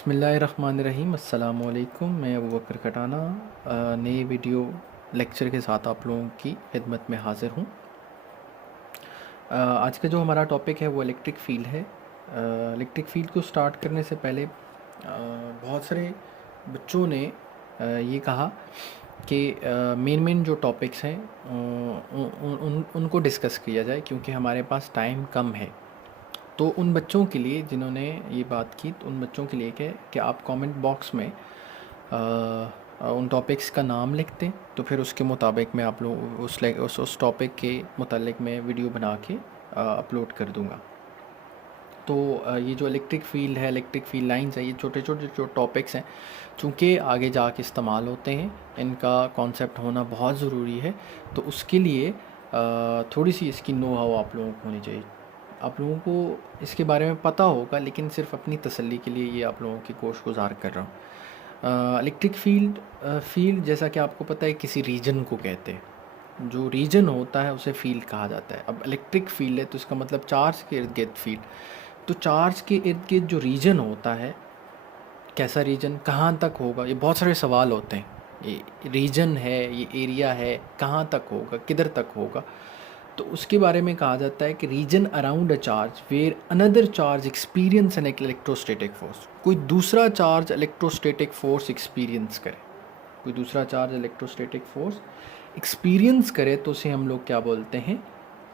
बिस्मिल्लाहिर्रहमानिर्रहीम अस्सलाम वालेकुम। मैं अबू बकर खटाना नए वीडियो लेक्चर के साथ आप लोगों की खिदमत में हाज़िर हूँ। आज का जो हमारा टॉपिक है वो इलेक्ट्रिक फ़ील्ड है। इलेक्ट्रिक फ़ील्ड को स्टार्ट करने से पहले बहुत सारे बच्चों ने ये कहा कि मेन जो टॉपिक्स हैं उनको डिस्कस किया जाए क्योंकि हमारे पास टाइम कम है। तो उन बच्चों के लिए जिन्होंने ये बात की, तो उन बच्चों के लिए कि आप कमेंट बॉक्स में उन टॉपिक्स का नाम लिखते हैं, तो फिर उसके मुताबिक मैं आप लोग उस टॉपिक के मुतालिक मैं वीडियो बना के अपलोड कर दूँगा। तो ये जो इलेक्ट्रिक फ़ील्ड है, इलेक्ट्रिक फ़ील्ड लाइंस है, ये छोटे छोटे जो टॉपिक्स हैं, चूँकि आगे जाके इस्तेमाल होते हैं, इनका कॉन्सेप्ट होना बहुत ज़रूरी है। तो उसके लिए थोड़ी सी इसकी नो हाउ आप लोगों को होनी चाहिए। आप लोगों को इसके बारे में पता होगा, लेकिन सिर्फ अपनी तसल्ली के लिए ये आप लोगों की कोशिश गुजार कर रहा हूँ। इलेक्ट्रिक फील्ड जैसा कि आपको पता है किसी रीजन को कहते हैं। जो रीजन होता है उसे फील्ड कहा जाता है। अब इलेक्ट्रिक फील्ड है तो इसका मतलब चार्ज के इर्द गिर्द फील्ड। तो चार्ज के इर्द गिर्द जो रीजन होता है, कैसा रीजन, कहाँ तक होगा, ये बहुत सारे सवाल होते हैं। ये रीजन है, ये एरिया है, कहाँ तक होगा, किधर तक होगा। तो उसके बारे में कहा जाता है कि region around a charge where another charge experience an electrostatic force. कोई दूसरा चार्ज इलेक्ट्रोस्टैटिक फोर्स एक्सपीरियंस करे, कोई दूसरा चार्ज इलेक्ट्रोस्टैटिक फोर्स एक्सपीरियंस करे तो उसे हम लोग क्या बोलते हैं,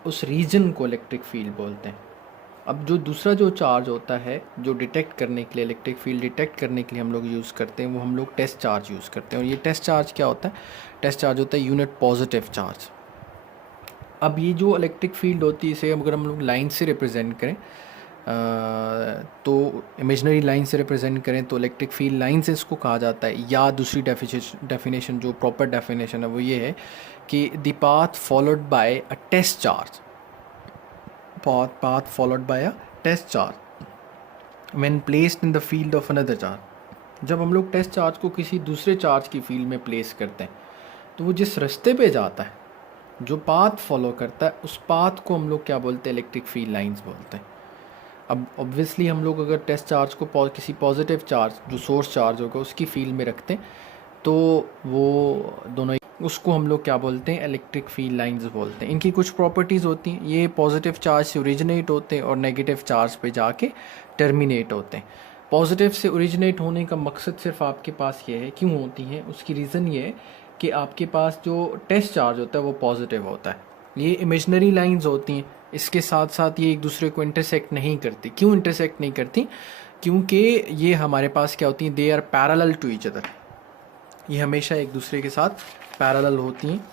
उस रीजन को इलेक्ट्रिक फील्ड बोलते हैं। अब जो दूसरा जो चार्ज होता है, जो डिटेक्ट करने के लिए, इलेक्ट्रिक फील्ड डिटेक्ट करने के लिए हम लोग यूज़ करते हैं, वो हम लोग टेस्ट चार्ज यूज़ करते हैं। और ये टेस्ट चार्ज क्या होता है? टेस्ट चार्ज होता है यूनिट पॉजिटिव चार्ज। अब ये जो इलेक्ट्रिक फील्ड होती है, इसे अगर हम लोग लाइन से रिप्रेजेंट करें, तो इमेजनरी लाइन से रिप्रेजेंट करें तो इलेक्ट्रिक फील्ड लाइन से इसको कहा जाता है। या दूसरी डेफिनेशन जो प्रॉपर डेफिनेशन है वो ये है कि the path followed by a test charge, path followed by a test charge when placed in the field of another charge। जब हम लोग टेस्ट चार्ज को किसी दूसरे चार्ज की फील्ड में प्लेस करते हैं, तो वो जिस रास्ते पे जाता है, जो पाथ फॉलो करता है, उस पाथ को हम लोग क्या बोलते हैं? इलेक्ट्रिक फील्ड लाइंस बोलते हैं। अब ऑब्वियसली हम लोग अगर टेस्ट चार्ज को किसी पॉजिटिव चार्ज, जो सोर्स चार्ज होगा, उसकी फील्ड में रखते हैं, तो वो दोनों, उसको हम लोग क्या बोलते हैं? इलेक्ट्रिक फील्ड लाइंस बोलते हैं। इनकी कुछ प्रॉपर्टीज़ होती हैं। ये पॉजिटिव चार्ज से ओरिजिनेट होते हैं और नेगेटिव चार्ज पे जाके टर्मिनेट होते हैं। पॉजिटिव से ओरिजिनेट होने का मकसद सिर्फ आपके पास ये है, क्यों होती है उसकी रीज़न ये है कि आपके पास जो टेस्ट चार्ज होता है वो पॉजिटिव होता है। ये इमेजनरी लाइंस होती हैं, इसके साथ साथ ये एक दूसरे को इंटरसेक्ट नहीं करती। क्यों इंटरसेक्ट नहीं करती? क्योंकि ये हमारे पास क्या होती हैं, they are parallel to each other. ये हमेशा एक दूसरे के साथ पैरेलल होती हैं।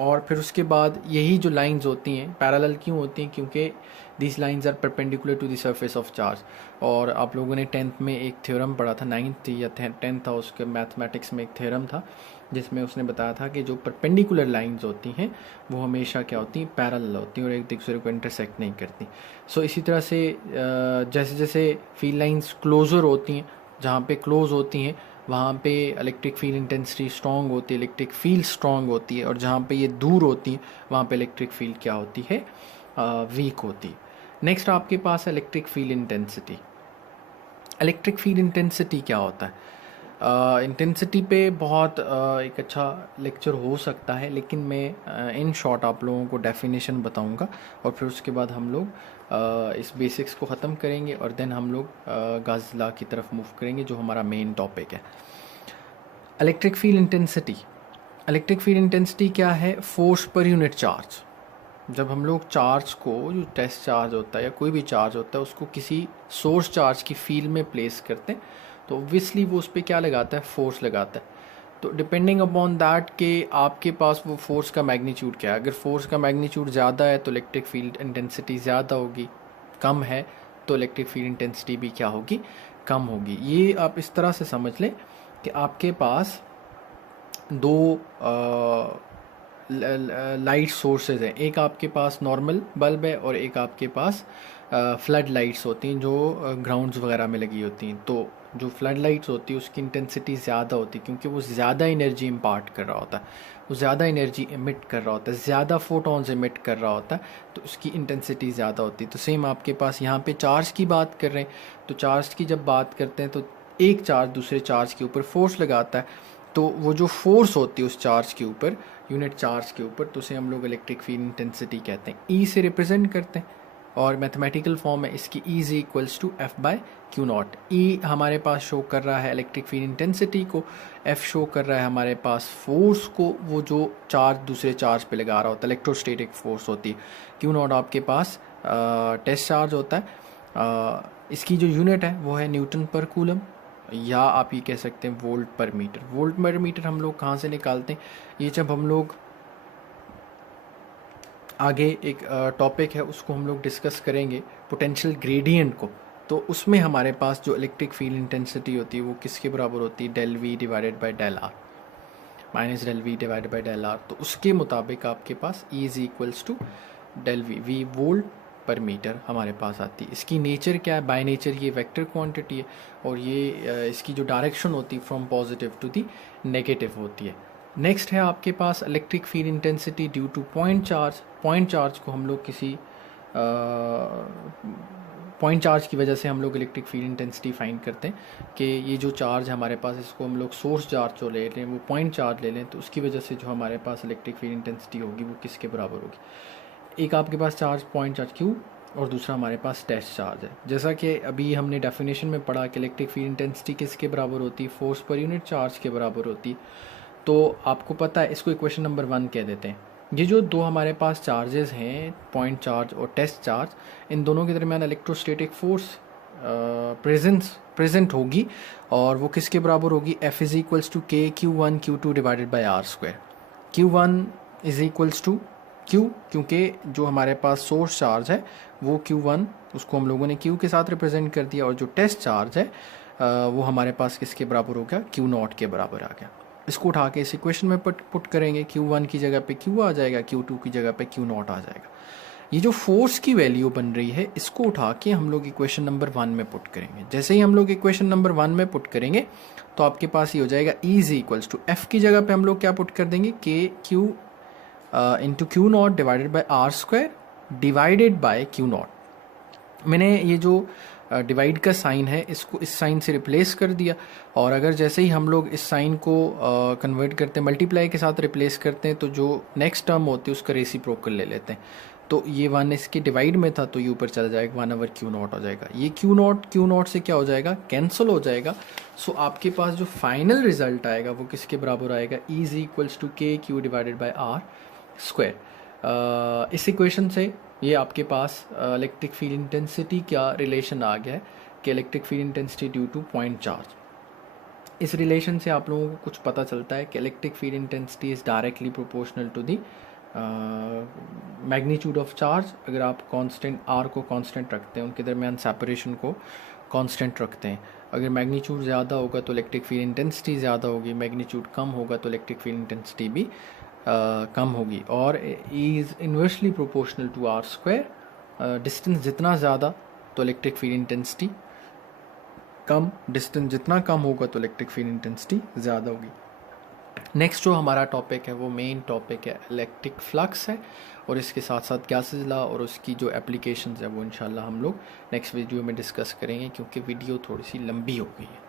और फिर उसके बाद यही जो लाइंस होती हैं पैरेलल क्यों होती हैं? क्योंकि this lines are perpendicular to the surface of charge. और आप लोगों ने 10th में एक थ्योरम पढ़ा था, 9th या 10th था, उसके मैथमेटिक्स में एक थ्योरम था जिसमें उसने बताया था कि जो परपेंडिकुलर लाइंस होती हैं वो हमेशा क्या होती हैं? पैरेलल होती हैं और एक दूसरे को इंटरसेक्ट नहीं करती। सो इसी तरह से जैसे जैसे फील्ड लाइंस क्लोजर होती हैं, जहाँ पे क्लोज होती हैं वहाँ पे इलेक्ट्रिक फील्ड इंटेंसिटी स्ट्रॉन्ग होती है, इलेक्ट्रिक फील्ड स्ट्रॉन्ग होती है। और जहाँ पे ये दूर होती हैं वहाँ पे इलेक्ट्रिक फील्ड क्या होती है? वीक होती है। नेक्स्ट आपके पास है electric field intensity. Electric field intensity क्या होता है? इंटेंसिटी पे बहुत एक अच्छा लेक्चर हो सकता है, लेकिन मैं इन शॉर्ट आप लोगों को डेफिनेशन बताऊंगा और फिर उसके बाद हम लोग इस बेसिक्स को ख़त्म करेंगे और देन हम लोग गाज़ लॉ की तरफ मूव करेंगे, जो हमारा मेन टॉपिक है। Electric field intensity. Electric field intensity क्या है? Force per unit charge. जब हम लोग चार्ज को, जो टेस्ट चार्ज होता है या कोई भी चार्ज होता है, उसको किसी सोर्स चार्ज की फील्ड में प्लेस करते हैं, तो ऑब्वियसली वो उस पर क्या लगाता है? फोर्स लगाता है। तो डिपेंडिंग अपॉन दैट कि आपके पास वो फोर्स का मैग्नीट्यूड क्या है। अगर फोर्स का मैग्नीट्यूड ज़्यादा है तो इलेक्ट्रिक फील्ड इंटेंसिटी ज़्यादा होगी, कम है तो इलेक्ट्रिक फील्ड इंटेंसिटी भी क्या होगी? कम होगी। ये आप इस तरह से समझ लें कि आपके पास दो लाइट सोर्सेज हैं। एक आपके पास नॉर्मल बल्ब है और एक आपके पास फ्लड लाइट्स होती हैं जो ग्राउंड्स वगैरह में लगी होती हैं, तो जो फ्लड लाइट्स होती है उसकी इंटेंसिटी ज़्यादा होती है क्योंकि वो ज़्यादा एनर्जी इम्पार्ट कर रहा होता है, वो ज़्यादा एनर्जी इमिट कर रहा होता है, ज़्यादा फोटॉन्स इमिट कर रहा होता है, तो उसकी इंटेंसिटी ज़्यादा होती है। तो सेम आपके पास यहाँ पे चार्ज की बात कर रहे हैं, तो चार्ज की जब बात करते हैं तो एक चार्ज दूसरे चार्ज के ऊपर फोर्स लगाता है, तो वो जो फोर्स होती है उस चार्ज के ऊपर, यूनिट चार्ज के ऊपर, तो उसे हम लोग इलेक्ट्रिक फील्ड इंटेंसिटी कहते हैं। ई से रिप्रेजेंट करते हैं और मैथमेटिकल फॉर्म है इसकी E is equals to F by Q naught. E हमारे पास शो कर रहा है इलेक्ट्रिक फील्ड इंटेंसिटी को, एफ शो कर रहा है हमारे पास फोर्स को, वो जो चार्ज दूसरे चार्ज पे लगा रहा होता है, इलेक्ट्रोस्टैटिक फोर्स होती है। क्यू नॉट आपके पास टेस्ट चार्ज होता है। इसकी जो यूनिट है वो है न्यूटन पर कूलम, या आप ये कह सकते हैं volt per metre. Volt per metre हम लोग कहाँ से निकालते हैं, ये जब हम लोग आगे एक टॉपिक है उसको हम लोग डिस्कस करेंगे पोटेंशियल ग्रेडियंट को, तो उसमें हमारे पास जो इलेक्ट्रिक फील्ड इंटेंसिटी होती है वो किसके बराबर होती है, del V divided by del R, minus del V divided by del R. तो उसके मुताबिक आपके पास E is equals to del V, V volt per metre हमारे पास आती है। इसकी नेचर क्या है, बाय नेचर ये वेक्टर क्वांटिटी है और ये इसकी जो डायरेक्शन होती है from positive to the negative होती है। नेक्स्ट है आपके पास electric field intensity due to point charge. Point charge को हम लोग किसी पॉइंट चार्ज की वजह से हम लोग इलेक्ट्रिक फील्ड इंटेंसिटी फाइंड करते हैं कि ये जो चार्ज हमारे पास, इसको हम लोग सोर्स चार्ज जो ले लें, वो पॉइंट चार्ज ले लें, तो उसकी वजह से जो हमारे पास इलेक्ट्रिक फील्ड इंटेंसिटी होगी वो किसके बराबर होगी। एक आपके पास चार्ज पॉइंट चार्ज क्यू और दूसरा हमारे पास टेस्ट चार्ज है। जैसा कि अभी हमने डेफिनेशन में पढ़ा कि इलेक्ट्रिक फील्ड इंटेंसिटी किसके बराबर होती है, फोर्स पर यूनिट चार्ज के बराबर होती है। तो आपको पता है, इसको इक्वेशन नंबर 1 कह देते हैं। ये जो दो हमारे पास चार्जेस हैं, पॉइंट चार्ज और टेस्ट चार्ज, इन दोनों के दरमियान इलेक्ट्रोस्टैटिक फोर्स प्रेजेंट होगी और वो किसके बराबर होगी, F is equals to K Q1 Q2 divided by r square. Q1 is equals to Q, क्योंकि जो हमारे पास सोर्स चार्ज है वो Q1, उसको हम लोगों ने Q के साथ रिप्रेजेंट कर दिया, और जो टेस्ट चार्ज है वो हमारे पास किसके बराबर हो गया, Q0 के बराबर आ गया। इसको उठा के इस इक्वेशन में पुट करेंगे, Q1 की जगह पे Q आ जाएगा, Q2 की जगह पे Q0 आ जाएगा। ये जो फोर्स की वैल्यू बन रही है इसको उठा के हम लोग इक्वेशन नंबर 1 में पुट करेंगे। जैसे ही हम लोग इक्वेशन नंबर 1 में पुट करेंगे तो आपके पास ये हो जाएगा E is equals to F की जगह पे हम लोग क्या पुट कर देंगे, K Q into Q0 divided by r square divided by Q0। मैंने ये जो डिवाइड का साइन है इसको इस साइन से रिप्लेस कर दिया, और अगर जैसे ही हम लोग इस साइन को कन्वर्ट करते हैं, मल्टीप्लाई के साथ रिप्लेस करते हैं, तो जो नेक्स्ट टर्म होती है उसका रेसिप्रोकल ले लेते हैं। तो ये 1 इसके डिवाइड में था तो ये ऊपर चला जाएगा, 1/Q0 हो जाएगा। ये Q0 से क्या हो जाएगा, कैंसिल हो जाएगा। सो आपके पास जो फाइनल रिजल्ट आएगा वो किसके बराबर आएगा, E is equals to K Q divided by r square. इस इक्वेशन से ये आपके पास इलेक्ट्रिक फील्ड इंटेंसिटी क्या रिलेशन आ गया है कि electric field intensity due to point charge. इस रिलेशन से आप लोगों को कुछ पता चलता है कि electric field intensity is directly proportional to the magnitude of charge. अगर आप कांस्टेंट R को कांस्टेंट रखते हैं, उनके दरमियान सेपरेशन को कांस्टेंट रखते हैं, अगर मैग्नीट्यूड ज़्यादा होगा तो इलेक्ट्रिक फील्ड इंटेंसिटी ज़्यादा होगी, मैग्नीट्यूड कम होगा तो इलेक्ट्रिक फील्ड इंटेंसिटी भी कम होगी। और is inversely proportional to r square. Distance जितना ज़्यादा तो इलेक्ट्रिक फील्ड इंटेंसिटी कम, डिस्टेंस जितना कम होगा तो इलेक्ट्रिक फील्ड इंटेंसिटी ज़्यादा होगी। नेक्स्ट जो हमारा टॉपिक है वो मेन टॉपिक है इलेक्ट्रिक फ्लक्स है, और इसके साथ साथ गैसेस लॉ और उसकी जो एप्लीकेशंस है वो इंशाल्लाह हम लोग नेक्स्ट वीडियो में डिस्कस करेंगे, क्योंकि वीडियो थोड़ी सी लंबी हो गई है।